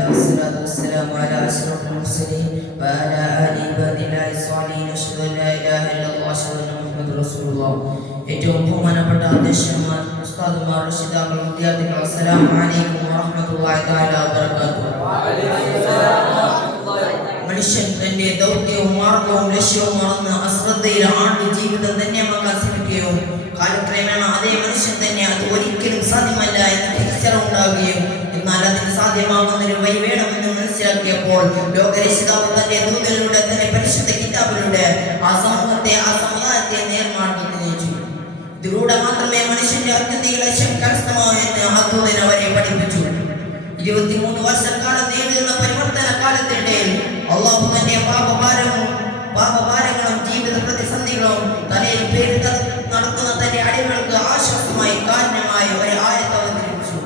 Alhamdulillah wassalatu wassalamu ala asyrafil mursalin wa ala alihi wa ibadillahi swalihin asyhadu an la ilaha illallah wa asyhadu anna muhammadar rasulullah. ഏറ്റവും ബഹുമാനപ്പെട്ട അധ്യക്ഷന്മാർ, ഉസ്താദുമാർ, രക്ഷിതാക്കൾ, വിദ്യാർത്ഥികൾ, അസ്സലാമു അലൈക്കും വറഹ്മത്തുള്ളാഹി തആല വബറകാതുഹു. മനുഷ്യൻ തന്റെ ദൗത്യവും മാർഗവും ലക്ഷ്യവും മറന്ന് അശ്രദ്ധയിൽ ആണ്ട് ജീവിതം ധന്യമാക്കാൻ ശ്രമിക്കുകയും കാലക്രമേണ അതേ മനുഷ്യൻ തന്നെ അത് ഒരിക്കലും സാധ്യമല്ല എന്ന തിരിച്ചറിവുണ്ടാവുകയും എന്നാൽ അതിന് സാധ്യമാകുന്നൊരു വഴി വേണമെന്ന് മനസ്സിലാക്കിയപ്പോൾ ലോകരക്ഷിതാവ് തന്റെ ദൂതനിലൂടെ തന്റെ പരിശുദ്ധ കിതാബിലൂടെ ആ സമൂഹത്തെ ആ സമുദായത്തെ നേർമാർഗത്തിൽ നയിച്ചു. ഇതിലൂടെ മാത്രമേ മനുഷ്യന്റെ അത്യന്തിക ലക്ഷ്യം കരസ്ഥമാവൂ എന്ന് ആ ദൂതൻ അവരെ പഠിപ്പിച്ചു. 23 വർഷക്കാലം നീണ്ടുനിന്ന പരിവർത്തന കാലത്തിനിടയിൽ അള്ളാഹു തന്റെ പാപഭാരങ്ങളും ജീവിത പ്രതിസന്ധികളും തലയിൽ പേര് നടത്തുന്ന തന്റെ അടിമകൾക്ക് ആശ്വാസമായി കാരണമായി ഒരു ആയത്ത് അവതരിപ്പിച്ചു.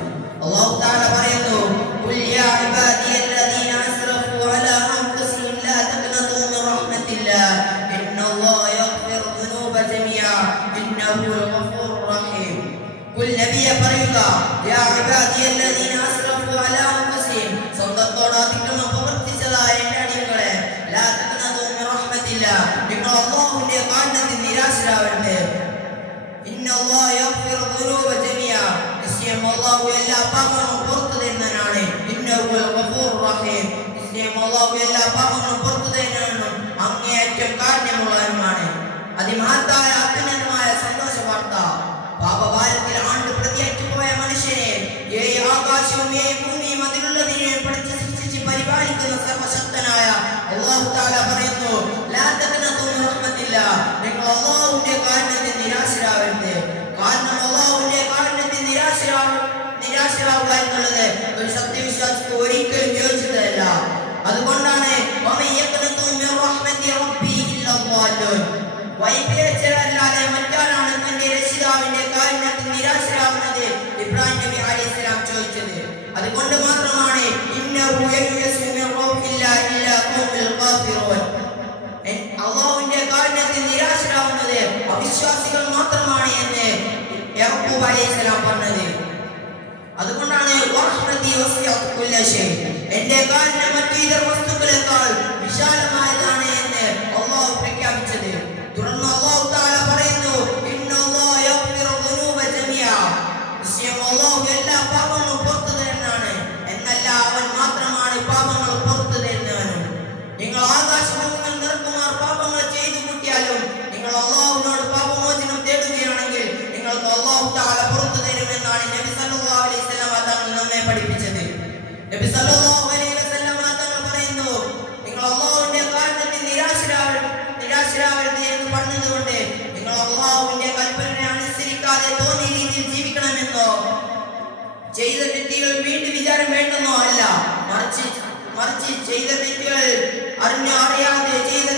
അല്ലാഹു തആല പറയുന്നു, ഖുൽ യാ ഇബാദിയല്ലദീന അസ്റഫു അലാ അൻഫുസിഹിം ലാ തഖ്നതു മിൻ റഹ്മത്തില്ലാഹ് ഇന്നല്ലാഹ യഗ്ഫിറു ദുനൂബ ജമീഅ ഇന്നഹു ഗഫൂറുർ റഹീം. ഖുൽ നബിയെ പറയുക, യാ ഇബാദിയല്ലദീന അസ്റഫു അലാ അൻഫുസിഹിം, സ്വന്തത്തോട് അതിക്രമം പ്രവർത്തിച്ചതായ എൻ്റെ അടിമകളെ, ലാ തഖ്നതു മിൻ റഹ്മത്തില്ലാഹ്, നിങ്ങൾ അല്ലാഹുവിന്റെ കാരുണ്യത്തിൽ നിരാശരാവരുത്. ഇന്നല്ലാഹ യഗ്ഫിറു ദുനൂബ ജമീഅ, നിശ്ചയം അല്ലാഹു എല്ലാ പാപങ്ങളും പുറത്തു തരുന്നവനാണ്. ഇന്നഹു ഗഫൂറുർ റഹീം, നിശ്ചയം അല്ലാഹു എല്ലാ പാപങ്ങളും പുറത്തു തരുന്നവനും അങ്ങേയറ്റം കാരുണ്യമുള്ളവനുമാണ്. അതിമഹത്തായ അത്യുന്നതമായ സന്തോഷ വാർത്ത, പാപഭാരത്തിൽ ആണ്ട് പ്രതിയേറ്റുപോയ മനുഷ്യനെ ആകാശവും ഭൂമിയും അതിലുള്ളതിനെയും പഠിച്ച് സൃഷ്ടിച്ച് പരിപാലിക്കുന്ന സർവശക്തനായ അല്ലാഹു തആല പറയുന്നു, ലാ തഖ്നതു മിൻ റഹ്മത്തില്ലാഹ്, നിങ്ങൾ അല്ലാഹുവിന്റെ കാരുണ്യത്തിൽ നിരാശരാവരുത്. കാരണം അല്ലാഹുവിന്റെ കാരുണ്യത്തിൽ നിരാശരാവുക എന്നുള്ളത് ഒരു സത്യവിശ്വാസിക്ക് ഒരിക്കലും യോജിച്ചതല്ല. അതുകൊണ്ടാണ് വൈപിഴച്ചതല്ലാതെ മറ്റാരാണ് തന്റെ രക്ഷിതാവിന്റെ കാരുണ്യത്തിൽ നിരാശരാവുന്നത് ഇബ്രാഹിം നബി അലൈഹിസ്സലാം ചോദിച്ചത്. അതുകൊണ്ട് മാത്രമാണ് അല്ലാഹുവിന്റെ കാരുണ്യത്തിൽ നിരാശരാവുന്നത് അവിശ്വാസികൾ മാത്രമാണ് എന്ന് യാക്കൂബ് അലൈഹിസ്സലാം പറഞ്ഞത്. അതുകൊണ്ടാണ് എന്റെ കാരുണ്യം മറ്റു ഇതര വസ്തുക്കളെക്കാൾ വിശാലമായതാണ് എന്ന് അല്ലാഹു പ്രഖ്യാപിച്ചത്. തുടർന്ന് അല്ലാഹു തആല പറയുന്നു, ഇന്നല്ലാഹ യഗ്ഫിറു ദുനൂബ ജമീഅ, നിശ്ചയം അല്ലാഹു എല്ലാ പാപങ്ങളും പുറത്തു തരുന്നവനാണ്. എന്നല്ല, അവൻ മാത്രമാണ് പാപങ്ങൾ പുറത്തു തരുന്നവനും. നിങ്ങൾ ആകാശഭൂമികൾ നിറക്കുമാർ പാപങ്ങൾ ചെയ്തു കൂട്ടിയാലും നിങ്ങൾ അല്ലാഹുവിനോട് പാപമോചനം തേടുകയാണെങ്കിൽ നിങ്ങൾക്ക് അല്ലാഹു തആല പുറത്തു തരുമെന്നാണ് നബി സല്ലല്ലാഹു അലൈഹി വസല്ലം തങ്ങൾ നമ്മെ പഠിപ്പിച്ചത്. നബി സല്ലല്ലാഹു അലൈഹി വസല്ലം തങ്ങൾ പറയുന്നു, നിങ്ങൾ അല്ലാഹുവിന്റെ കാരുണ്യത്തിൽ നിരാശരാവരുത് എന്ന് പറഞ്ഞതുകൊണ്ട് നിങ്ങൾ അല്ലാഹുവിന്റെ കൽപ്പനയെ അനുസരിക്കാതെ തോന്നിയ രീതിയിൽ ജീവിക്കണമെന്നോ ചെയ്ത തെറ്റുകൾ വീണ്ടും വിചാരം വേണ്ടെന്നോ അല്ല, മറിച്ച് ചെയ്ത തെറ്റുകൾ അറിഞ്ഞോ അറിയാതെ ചെയ്ത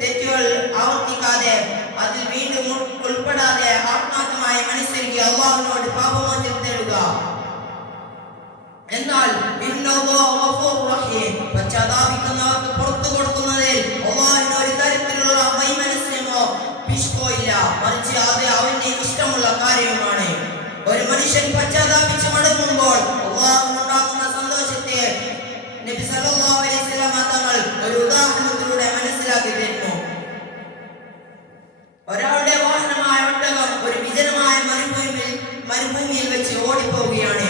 തെറ്റുകൾ ആവർത്തിക്കാതെ അതിൽ വീണ്ടും ഉൾപ്പെടാതെ ആത്മാർത്ഥമായി മനസ്സിലാക്കി അല്ലാഹുവിനോട് പാപമോചനം തേടുക. എന്നാൽ പശ്ചാത്താപിക്കുന്നവർക്ക് പുറത്തു കൊടുക്കുന്നതിൽ അല്ലാഹുവിന് ഒരു തരത്തിലുള്ള വൈമനസ്യമോ പിശുക്കോ ഇല്ല, മറിച്ച് അത് അവന്റെ ഇഷ്ടമുള്ള കാര്യവുമാണ്. ഒരു മനുഷ്യൻ പശ്ചാത്താപിച്ച് മടങ്ങുമ്പോൾ അല്ലാഹുവിനുണ്ടാകുന്ന സന്തോഷത്തെ നബി സല്ലല്ലാഹു അലൈഹി വസല്ലം തങ്ങൾ ഒരു ഉദാഹരണത്തിലൂടെ മനസ്സിലാക്കി തരുന്നു. ഒരാളുടെ വാഹനമായ ഒട്ടകം ഒരു വിജനമായ മരുഭൂമിയിൽ വെച്ച് ഓടിപ്പോവുകയാണ്.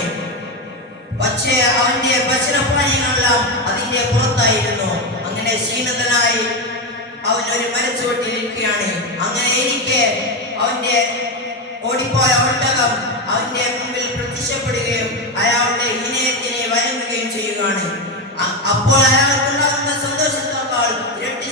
പക്ഷേ അവന്റെ ഭക്ഷണപാനീയങ്ങളെല്ലാം അതിന്റെ പുറത്തായിരുന്നു. അങ്ങനെ ക്ഷീണിതനായി അവൻ ഒരു മരച്ചുവട്ടിൽ ഇരിക്കുകയാണ്. അങ്ങനെ ഇരിക്കെ അവന്റെ ഓടിപ്പോയ ഒട്ടകം അവന്റെ മുമ്പിൽ പ്രത്യക്ഷപ്പെടുകയും അയാളുടെ വിനയത്തിനെ വഴങ്ങുകയും ചെയ്യുകയാണ്. അപ്പോൾ അയാൾക്കുണ്ടാകുന്ന സന്തോഷത്തേക്കാൾ ഇരട്ടി